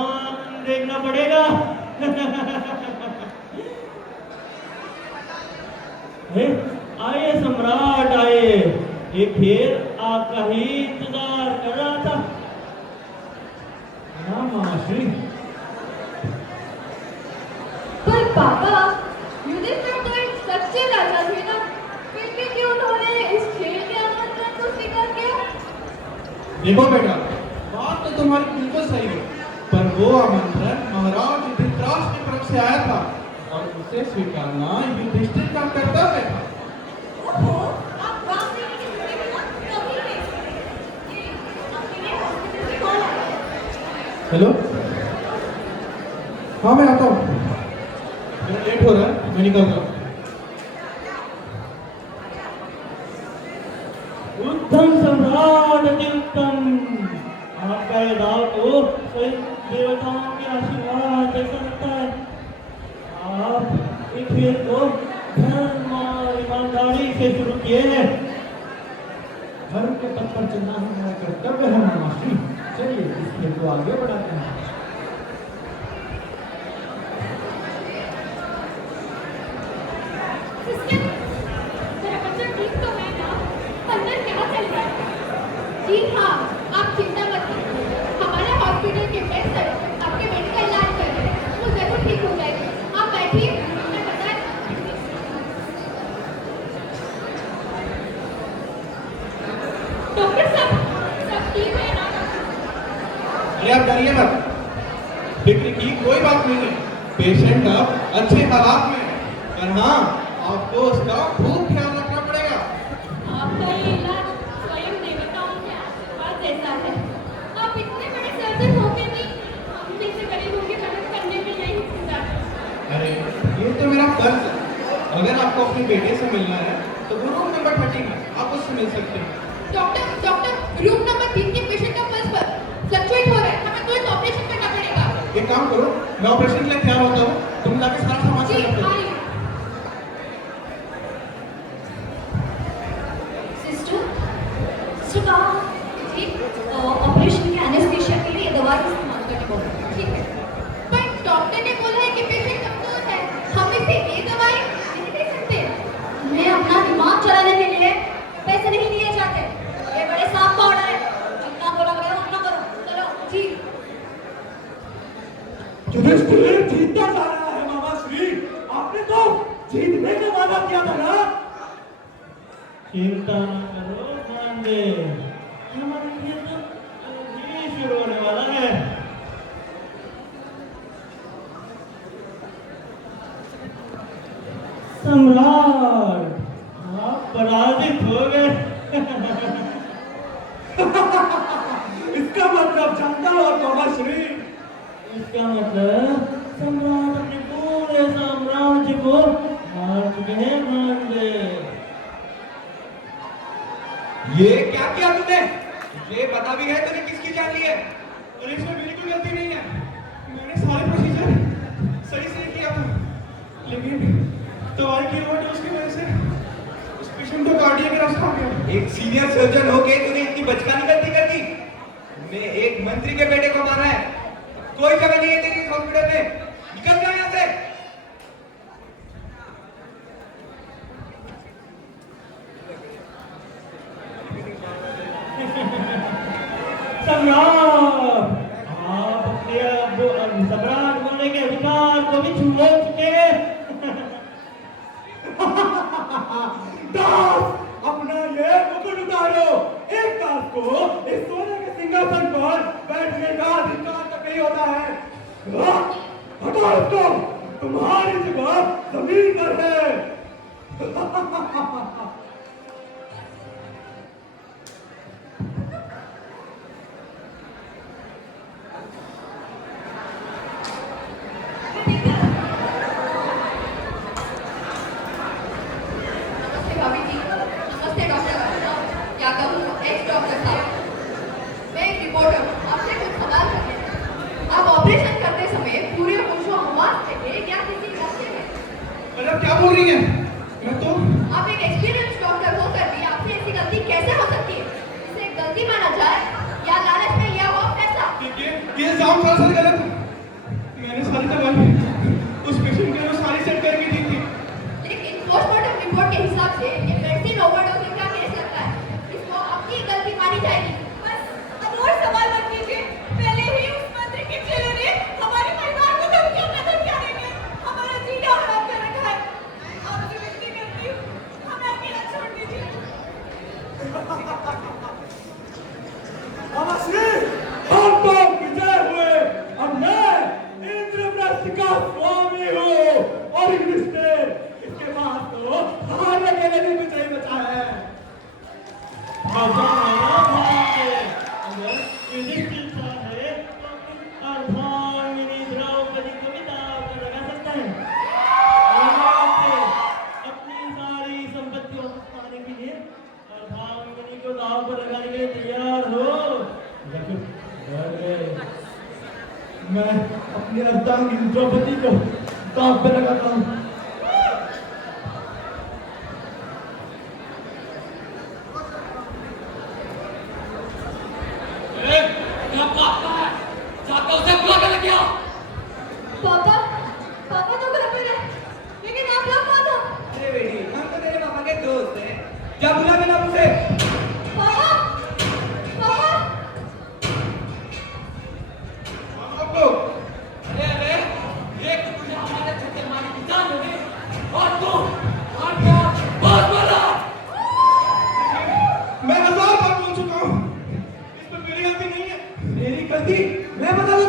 हाँ देखना पड़ेगा। आइए सम्राट आइए, ये खेल आपका ही इंतजार कर रहा था। हाँ महाश्री। पर पापा, युधिष्ठिर तो एक सच्चे राजा थे ना, फिर भी क्यों उन्होंने इस खेल के आमंत्रण को स्वीकार किया? देखो बेटा, बात तो तुम्हारी बिल्कुल सही है, पर वो आमंत्रण महाराज धृतराष्ट्र की तरफ से आया था और उसे स्वीकारना युधिष्ठिर का कर्तव्य था। ओहो, आप बात नहीं की सुनी भी ना, कभी नहीं। ये आपके लिए हॉस्पिटल से कॉल आया है। हेलो, हाँ मैं आता हूँ, मेरा लेट हो रहा है, मैं निकल रहा हूँ। उत्तम सम्राट, अति उत्तम। आपका ये दाव तो सही देवताओं के आशीर्वाद जैसा लगता है। आप इस खेल को धर्म और ईमानदारी से शुरू किए हैं। धर्म के पथ पर चलना हमारा कर्तव्य है महाश्री। चलिए इस खेल को आगे बढ़ाते हैं। सिस्टर, मेरा बच्चा ठीक तो है ना? अंदर क्या चल रहा है? जी हाँ, आप चिंता मत कीजिए। हमारे हॉस्पिटल के बेड पर आपके बेटे का इलाज कर रहे हैं। वो जरूर ठीक हो जाएगी। आप बैठिए, मैं बताया। डॉक्टर साहब, सब ठीक है ना? अरे आप डरिए मत, फिक्र की कोई बात नहीं है। पेशेंट अब अच्छे हालात में है, पर हाँ आपको उसका खूब ख्याल रखना पड़ेगा। आपका ये इलाज स्वयं देवताओं के आशीर्वाद जैसा है। आप इतने बड़े सर्जन होके भी हम जैसे गरीबों की मदद करने में नहीं हिचकिचाते। अरे ये तो मेरा फर्ज है। अगर आपको अपने बेटे से मिलना है तो वो रूम नंबर 30 में आप उससे मिल सकते हैं। डॉक्टर, रूम नंबर 3 के पेशेंट का पल्स पर फ्लक्चुएट हो रहा है। हमें तुरंत ऑपरेशन करना पड़ेगा। एक काम करो, मैं ऑपरेशन के लिए तैयार होता हूँ, तुम जाके सारा सामान जी, सेट कर दो। आइए। सिस्टर कहा ठीक, ऑपरेशन के एनेस्थीसिया के लिए दवा इस्तेमाल करने बोल रहे हैं। ठीक है, पर डॉक्टर ने बोला है कि पेशेंट कमजोर है। हम इसे ये दवाई नहीं दे सकते। मैं अपना दिमाग चलाने के लिए पैसे नहीं दिए जाते। ये बड़े साफ का ऑर्डर है, जितना बोला करो उतना करो। चलो जी, युधिष्ठिर जीतता जा रहा है मामा श्री। आपने तो जीतने का वादा किया था ना। चिंता न करो पांडे, हमारा खेल तो अभी शुरू होने वाला है। सम्राट, आप पराजित हो गए। इसका मतलब जानता हो मामा श्री। इसका मतलब सम्राट अपने पूरे साम्राज्य को हार चुके हैं पांडे। ये क्या किया तूने? ये पता भी है तूने किसकी जान ली है? और इसमें बिल्कुल गलती नहीं है। मैंने सारे प्रोसीजर सही से किया था, लेकिन दवाई की ओवरडोज की वजह से उस पेशेंट को कार्डियक अरेस्ट हो गया। एक सीनियर सर्जन होके तूने इतनी बचकानी गलती कर दी। तूने एक मंत्री के बेटे को मारा है। कोई जगह नहीं है तेरी इस हॉस्पिटल में, निकल जा यहाँ से। सम्राट, आप अपने सम्राट बनने के अधिकार को भी छू चुके हैं। दास, अपना ये मुकुट उतारो। एक दास को इस सोने के सिंहासन पर बैठने का अधिकार तक नहीं होता है। हटाओ इसको, तुम्हारी जगह जमीन पर है। नमस्ते भाभी जी। नमस्ते डॉक्टर साहब, क्या कहूँ एक्स डॉक्टर साहब। मैं एक रिपोर्टर हूँ, आपसे कुछ सवाल करने हैं। आप ऑपरेशन करते समय पूरे होशो हवास थे या किसी नशे में? मतलब क्या बोल रही है? मैं तो आप एक एक्सपीरियंस डॉक्टर होकर भी आपसे ऐसी गलती कैसे हो सकती है? इसे गलती माना जाए या लालच में लिया हुआ फैसला? ये इल्जाम सरासर गलत है। से ये मेडिसिन ओवरडोजिंग का केस लगता है। इसको अपनी गलती मानी जाएगी। बस अब और सवाल मत कीजिए। पहले ही उस मंत्री के चेले ने हमारे परिवार को धमकियां देके हमारा जीना हराम कर रखा है। आपसे विनती करती हूँ, हमें अकेला छोड़ दीजिए। नमस्ते, हम तो विजय हुए। अब मैं इंद्रप्रस्थ का स्वामी हूँ और इसके पास तो हारने के लिए भी विजय बचा है। अगर युधिष्ठिर चाहे तो अर्धांगिनी द्रौपदी को भी दांव पर लगा सकता है। और अपनी सारी संपत्ति वापस पाने के लिए अर्धांगिनी को दांव पर लगाने के लिए तैयार हो। लेकिन मैं अपनी अर्धांगिनी द्रौपदी को दांव पे लगाता हूँ। पापा, पापा तो घर पे रहे, लेकिन आप लोग कौन हो? अरे बेटी, हम तो तेरे पापा के दोस्त हैं। जा बुला मेरा उसे। पापा, पापा, आप लोग अरे एक तो तुझे हमारे छत्ते मारी की जान दे और तू और क्या बहुत बोला। मैं 1000 बार बोल चुका हूँ, इसमें मेरी गलती नहीं है। मेरी गलती मैं बता दूँ।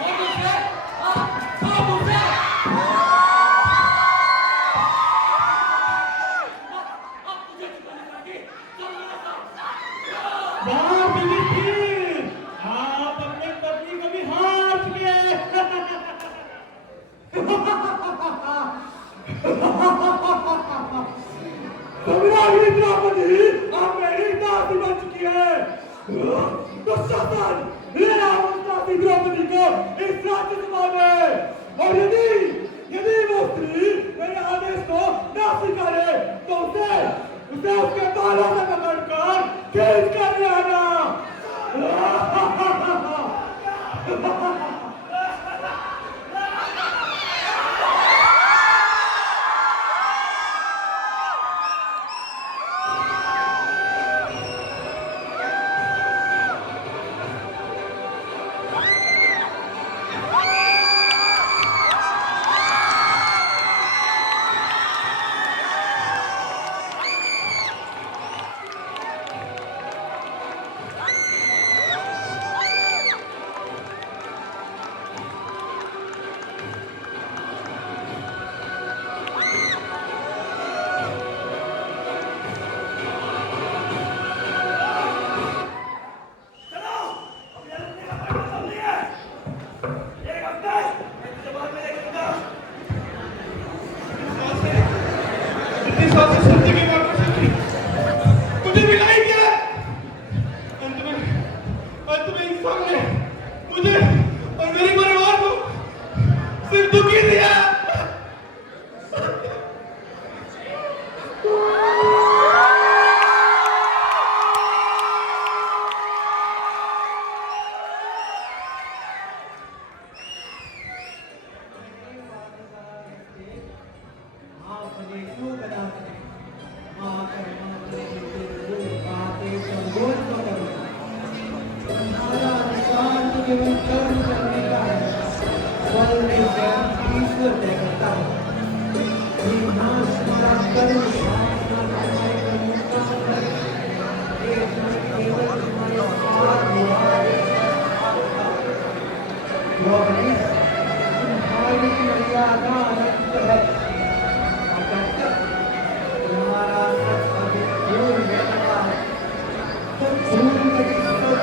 और दूसरे और दूसरे अब तुझे चुकाने पड़ेगी। चल मेरे साथ। वाह युधिष्ठिर, आप अपने पत्नी को भी हार चुके हैं। सम्राज्ञी द्रौपदी अब मेरी दासी बन चुकी है। तो शासन ले आओ उस दासी द्रौपदी को इस राज्यसभा में। और यदि वो स्त्री मेरे आदेश को ना स्वीकारे तो उसे उसके बालों से पकड़कर खींच कर ले आना। इतनी साल से सत्य की बात कर सकती, मुझे मिलाई क्या? अंत में इंसान ने मुझे और मेरे परिवार को सिर्फ दुखी दिया।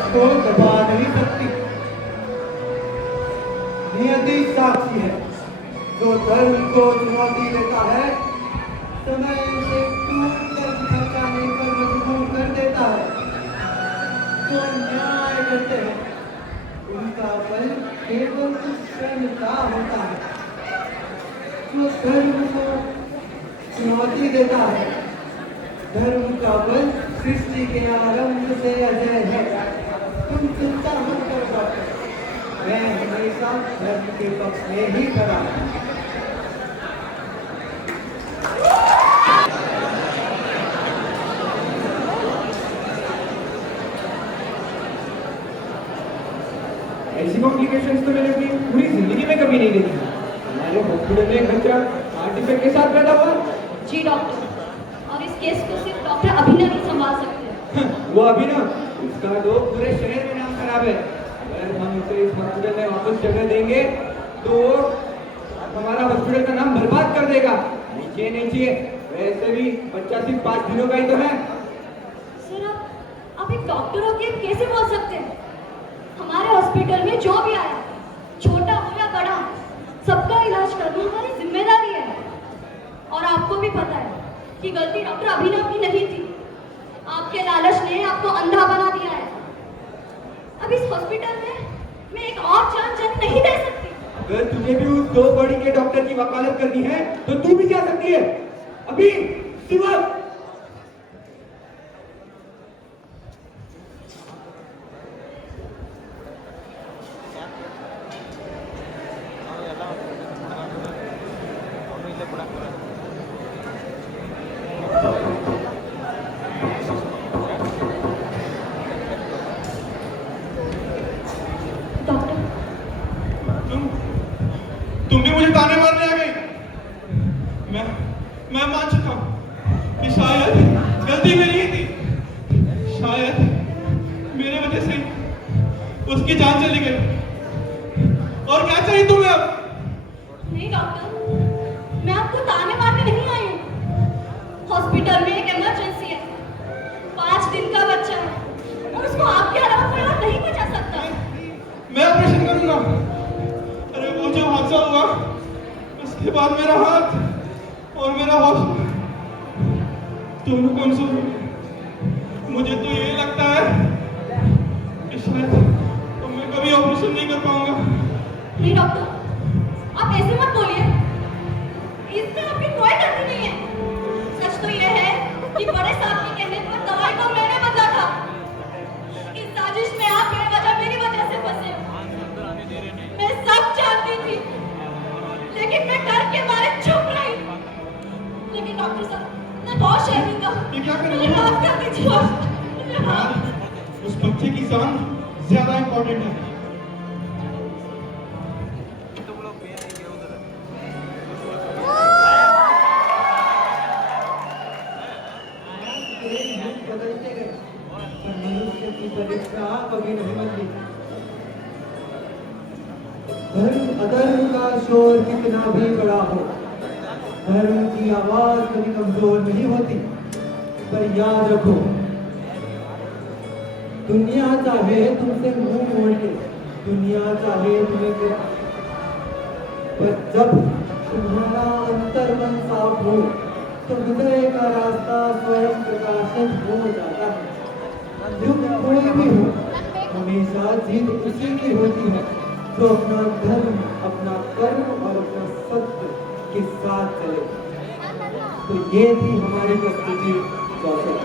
को दबा नहीं सकती। नियति साक्षी है, जो धर्म को चुनौती देता है समय उसे टूट कर भटकाने पर मजबूर कर देता है। जो न्याय करते हैं उनका बल केवल स्वयं का होता है। जो धर्म को चुनौती देता है धर्म का बल सृष्टि के आरंभ से अजय है। तुम चिंता मत करो डॉक्टर, मैं हमेशा धर्म के पक्ष में ही खड़ा हूं। ऐसी कॉम्प्लिकेशंस तो मैंने अपनी पूरी जिंदगी में कभी नहीं देखी। हमारे हॉस्पिटल में एक बच्चा हार्ट अटैक के साथ पैदा हुआ। जी डॉक्टर, और इस केस को सिर्फ डॉक्टर अभिनव ही संभाल सकते हैं। वो अभिनव, उसका तो पूरे शहर में नाम खराब है। अगर हम उसे इस हॉस्पिटल में वापस जगह देंगे तो हमारा हॉस्पिटल का नाम बर्बाद कर देगा। नीचे नीचे वैसे भी बच्चा सिर्फ 5 दिनों का ही तो है। सर आप एक डॉक्टर होकर कैसे बोल सकते हैं? हमारे हॉस्पिटल में जो भी आया, छोटा हो या बड़ा, सबका इलाज करना हमारी जिम्मेदारी है। और आपको भी पता है कि गलती डॉक्टर अभिनव की नहीं थी। आपके लालच ने आपको अंधा बना दिया है। अब इस हॉस्पिटल में मैं एक और जान जन्म नहीं दे सकती। अगर तुझे भी उस 2 बड़ी के डॉक्टर की वकालत करनी है तो तू भी जा सकती है। अभी शिवा, डॉक्टर, तुम भी मुझे ताने मारने आ गई। मैं मान चुका हूं कि शायद गलती मेरी ही थी। शायद मेरे वजह से उसकी जान चली गई। और क्या चाहिए तुम्हें अब? नहीं डॉक्टर, मैं आपको ताने मारने नहीं आई हूँ। हॉस्पिटल में एक इमरजेंसी है, 5 दिन का बच्चा है और उसको आपके अलावा कोई और नहीं बचा सकता। मैं ऑपरेशन करूंगा। अरे वो जो हादसा हुआ उसके बाद मेरा हाथ और मेरा होश दोनों कमजोर हो गए। मुझे तो ये लगता है कि शायद तो मैं कभी ऑपरेशन नहीं कर पाऊंगा। नहीं डॉक्टर, आप ऐसे मत बोलिए। इसमें आपकी कोई गलती नहीं है। सच तो यह है कि बड़े साहब के कहने पर दवाई को मैंने बदला था। इस साजिश में आप बेवजह मेरी वजह से फंसे। मैं सब जानती थी, लेकिन मैं डर के मारे चुप रही। लेकिन डॉक्टर साहब, मैं बहुत शर्मिंदा हूँ। ये क्या कर रही मुझे हो? माफ कर दीजिए। मुझे माफ- उस बच्चे की जान ज्यादा इंपॉर्टेंट है। बदलते गए पर मनुष्य की परीक्षा कभी नहीं बदली। धर्म अधर्म का शोर कितना भी बड़ा हो, धर्म की आवाज कभी कमजोर नहीं होती। पर याद रखो, दुनिया चाहे तुमसे मुंह मोड़ ले, दुनिया चाहे तुम्हें गिरा, पर जब तुम्हारा अंतर्मन साफ हो तो हृदय का रास्ता स्वयं प्रकाशित हो जाता है। युग कोई भी हो, हमेशा जीत उसी की होती है जो अपना धर्म, अपना कर्म और अपना सत्य के साथ चले। तो ये थी हमारी प्रस्तुति कौशल।